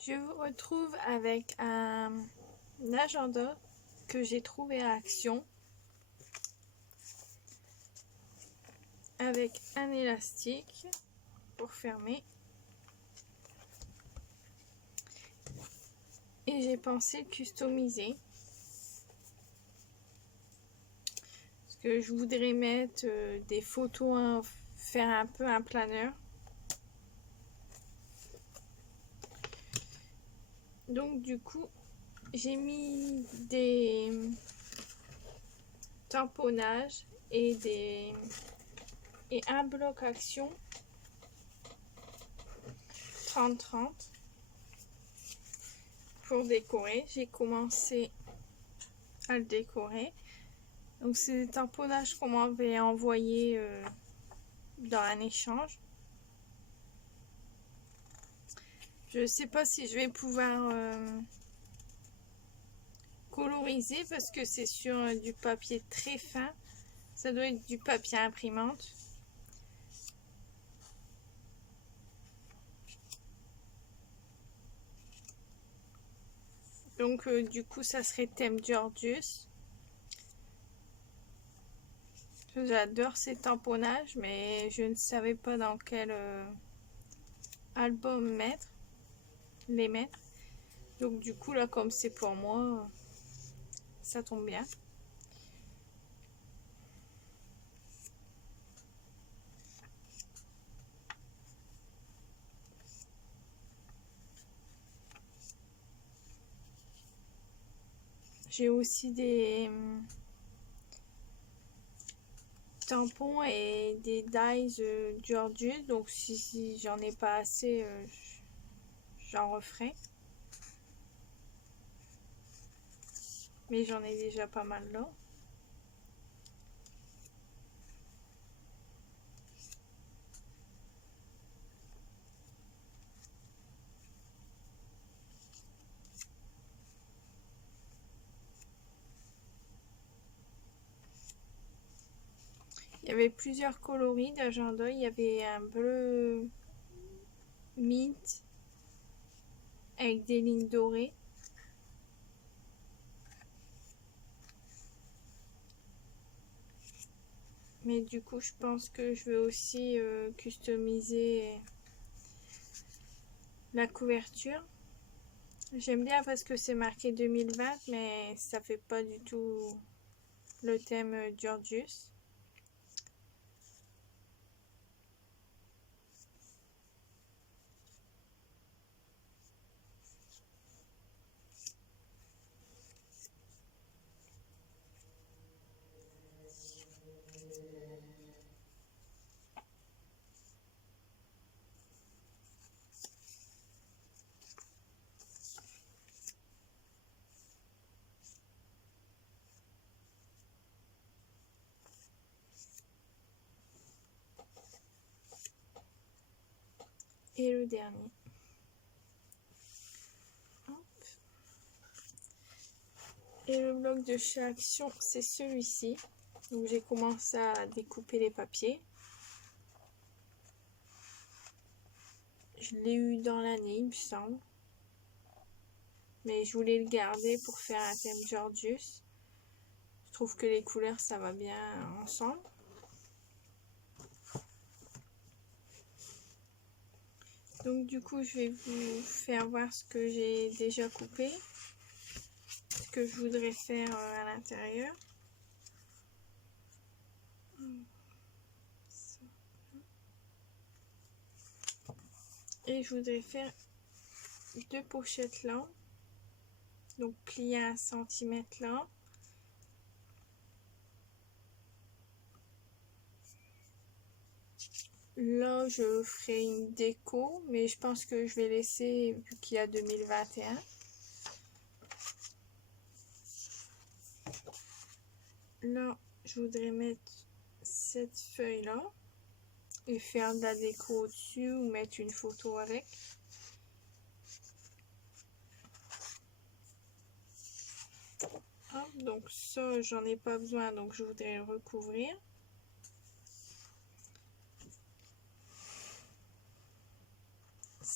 Je vous retrouve avec un agenda que j'ai trouvé à Action avec un élastique pour fermer. Et j'ai pensé customiser. Parce que je voudrais mettre des photos, faire un peu un planeur. Donc du coup, j'ai mis des tamponnages et un bloc action 30-30 pour décorer. J'ai commencé à le décorer. Donc c'est des tamponnages qu'on m'avait envoyé dans un échange. Je sais pas si je vais pouvoir coloriser parce que c'est sur du papier très fin. Ça doit être du papier imprimante. Donc du coup ça serait thème Georgius. J'adore ces tamponnages mais je ne savais pas dans quel album les mettre. Donc du coup là comme c'est pour moi, ça tombe bien. J'ai aussi des tampons et des dies Georgius, donc si j'en ai pas assez, j'en referai. Mais j'en ai déjà pas mal là. Il y avait plusieurs coloris d'agenda. Il y avait un bleu mint avec des lignes dorées. Mais du coup, je pense que je vais aussi customiser la couverture. J'aime bien parce que c'est marqué 2020, mais ça fait pas du tout le thème Georgius. Et le dernier. Et le bloc de chez Action, c'est celui-ci. Donc j'ai commencé à découper les papiers. Je l'ai eu dans l'année, il me semble. Mais je voulais le garder pour faire un thème Georgius. Je trouve que les couleurs, ça va bien ensemble. Donc du coup, je vais vous faire voir ce que j'ai déjà coupé. Ce que je voudrais faire à l'intérieur. Et je voudrais faire deux pochettes là. Donc plier à 1 cm là. Là, je ferai une déco, mais je pense que je vais laisser, vu qu'il y a 2021. Là, je voudrais mettre cette feuille-là et faire de la déco au-dessus ou mettre une photo avec. Hop, donc ça, j'en ai pas besoin, donc je voudrais le recouvrir.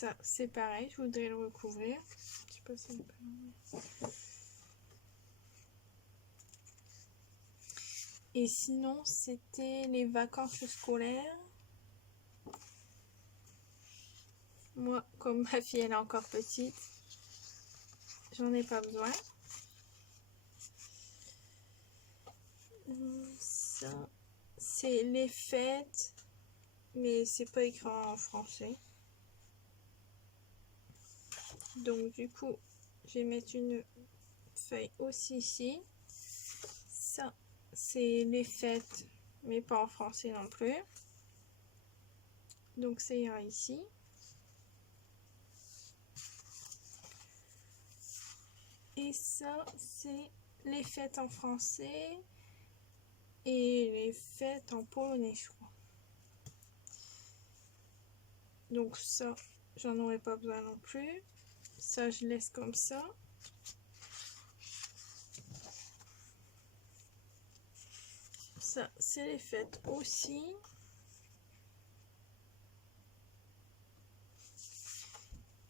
ça, c'est pareil, je voudrais le recouvrir. Je sais pas si c'est pas... Et sinon, c'était les vacances scolaires. Moi, comme ma fille, elle est encore petite, j'en ai pas besoin. Ça, c'est les fêtes, mais c'est pas écrit en français. Donc du coup, je vais mettre une feuille aussi ici. Ça, c'est les fêtes, mais pas en français non plus. Donc ça ira ici. Et ça, c'est les fêtes en français et les fêtes en polonais, je crois. Donc ça, j'en aurais pas besoin non plus. Ça, je laisse comme ça. Ça, c'est les fêtes aussi.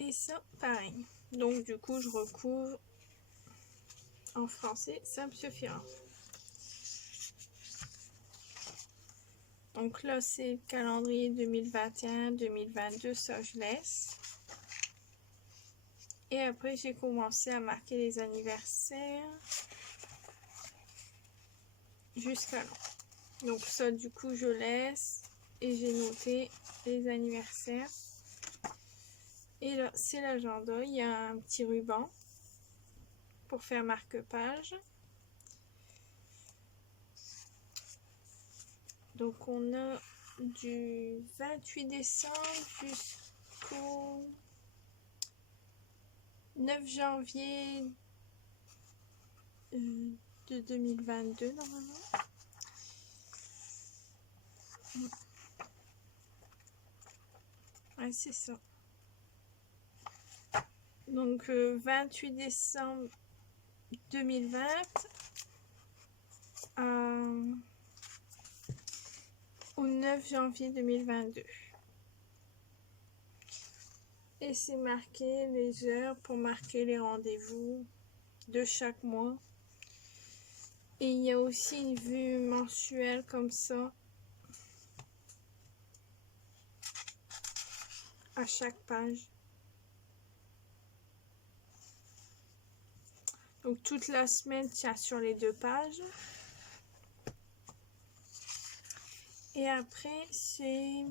Et ça, pareil. Donc du coup, je recouvre en français, ça me suffira. Donc là, c'est le calendrier 2021-2022, ça je laisse. Et après, j'ai commencé à marquer les anniversaires jusqu'à là. Donc ça, du coup, je laisse et j'ai noté les anniversaires. Et là, c'est l'agenda. Il y a un petit ruban pour faire marque-page. Donc on a du 28 décembre jusqu'au 9 janvier de 2022 normalement. Ouais, c'est ça. Donc 28 décembre 2020 au 9 janvier 2022. Et c'est marqué les heures pour marquer les rendez-vous de chaque mois. Et il y a aussi une vue mensuelle comme ça à chaque page. Donc toute la semaine tient sur les 2 pages. Et après, c'est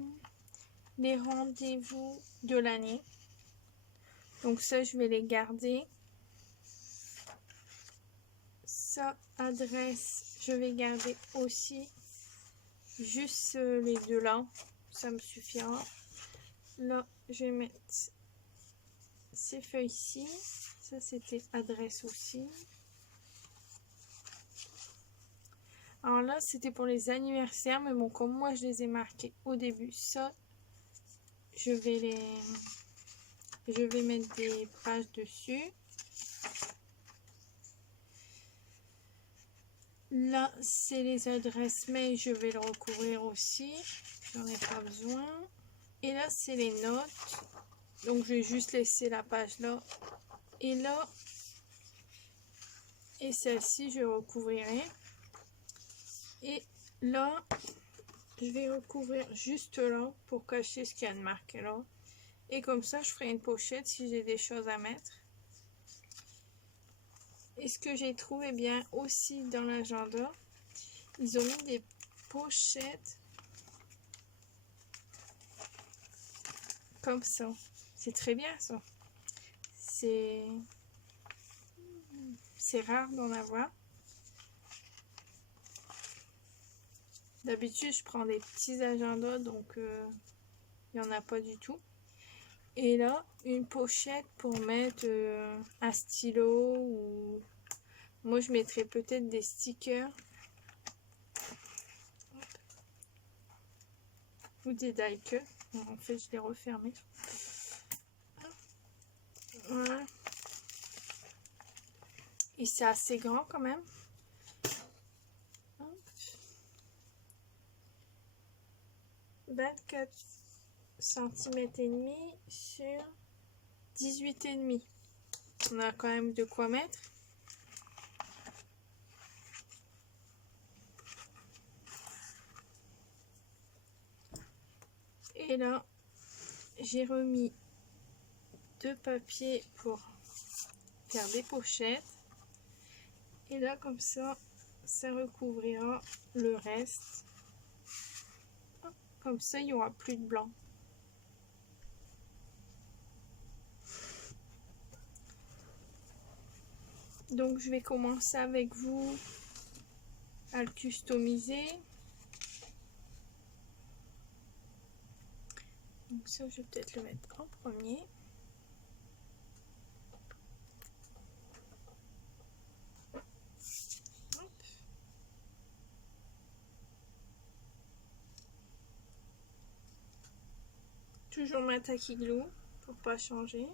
les rendez-vous de l'année. Donc ça, je vais les garder. Ça, adresse, je vais garder aussi juste les 2 là. Ça me suffira. Là, je vais mettre ces feuilles-ci. Ça, c'était adresse aussi. Alors là, c'était pour les anniversaires, mais bon, comme moi, je les ai marqués au début, ça, je vais mettre des pages dessus. Là, c'est les adresses mail, je vais le recouvrir aussi. J'en ai pas besoin. Et là, c'est les notes. Donc, je vais juste laisser la page là. Et là, et celle-ci, je recouvrirai. Et là, je vais recouvrir juste là pour cacher ce qu'il y a de marqué là. Et comme ça, je ferai une pochette si j'ai des choses à mettre. Et ce que j'ai trouvé bien aussi dans l'agenda, ils ont mis des pochettes comme ça. C'est très bien ça. C'est rare d'en avoir. D'habitude, je prends des petits agendas, donc il n'y en a pas du tout. Et là, une pochette pour mettre un stylo ou... Moi, je mettrais peut-être des stickers. Ou des die-cuts. En fait, je l'ai refermé. Voilà. Et c'est assez grand quand même. 24 cm et demi sur 18,5. On a quand même de quoi mettre. Et là, j'ai remis 2 papiers pour faire des pochettes. Et là, comme ça recouvrira le reste. Comme ça, il n'y aura plus de blanc. Donc, je vais commencer avec vous à le customiser. Donc ça, je vais peut-être le mettre en premier. Hop. Toujours ma tacky glue pour pas changer.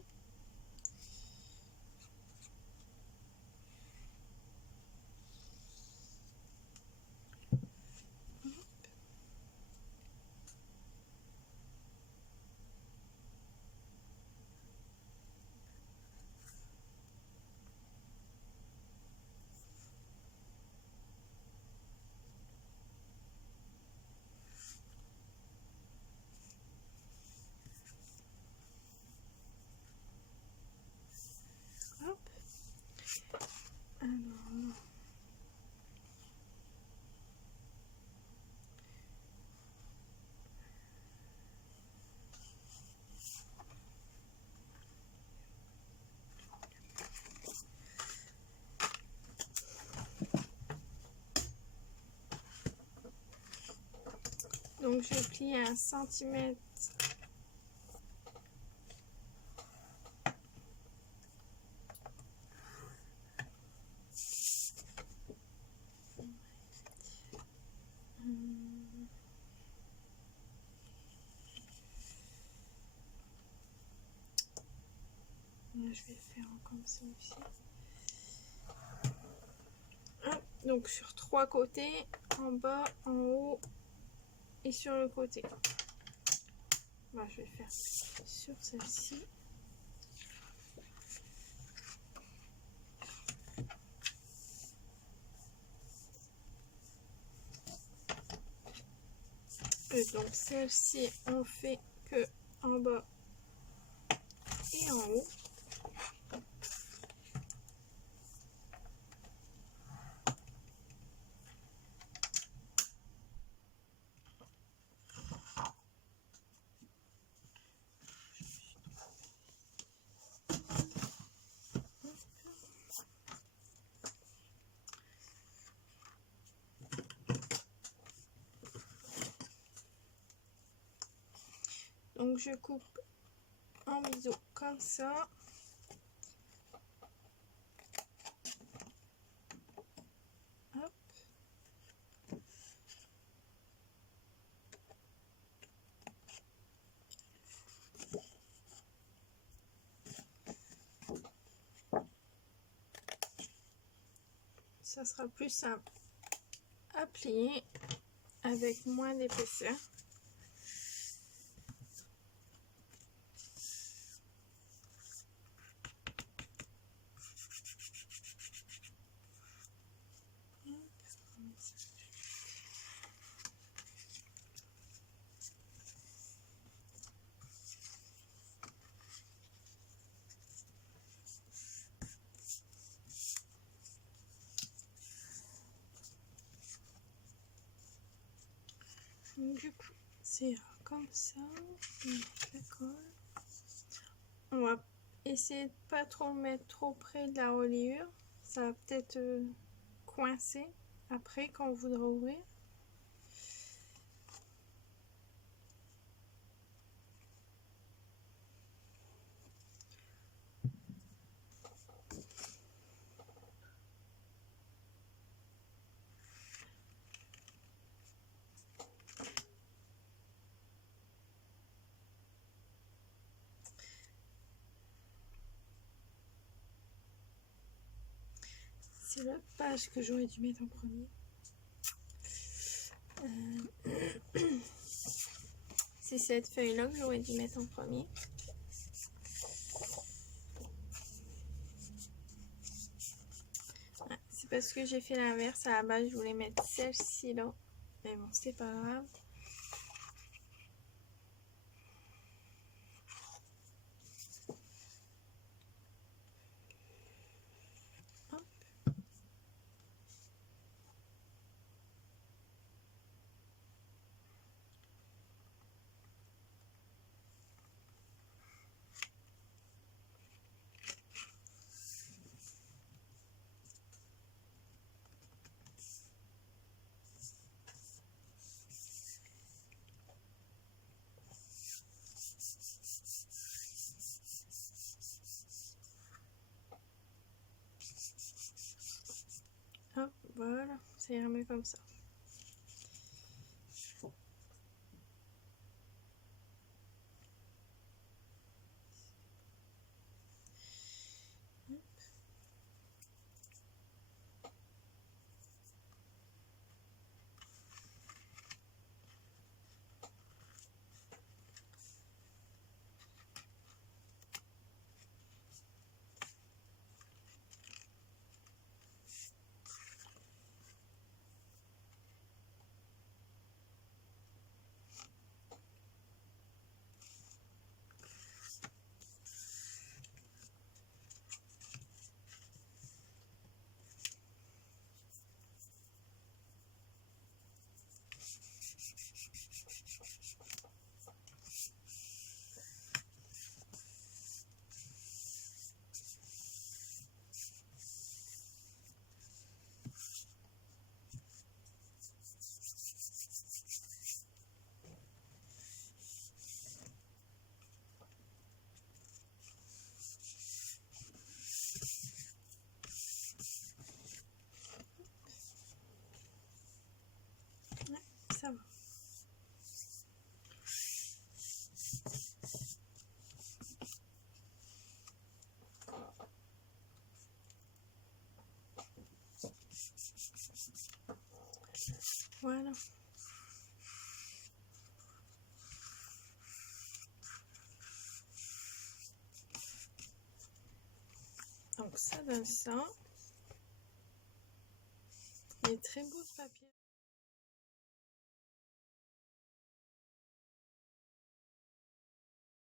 Hop. Alors, donc je plie à 1 cm. Je vais faire comme ça aussi. Hop. Donc sur 3 côtés, en bas, en haut et sur le côté. Moi, je vais faire sur celle-ci. Et donc celle-ci, on fait que en bas et en haut. Donc je coupe en biseau comme ça. Hop. Ça sera plus simple à plier avec moins d'épaisseur. Donc, du coup, c'est comme ça. On va essayer de pas trop le mettre trop près de la reliure. Ça va peut-être coincer après quand on voudra ouvrir. C'est la page que j'aurais dû mettre en premier. C'est C'est cette feuille-là que j'aurais dû mettre en premier. Ah, c'est parce que j'ai fait l'inverse. À la base, je voulais mettre celle-ci là. Mais bon, c'est pas grave. Hop, voilà, ça ira mieux comme ça. Ça va. Voilà. Donc ça donne ça. Il est très beau ce papier.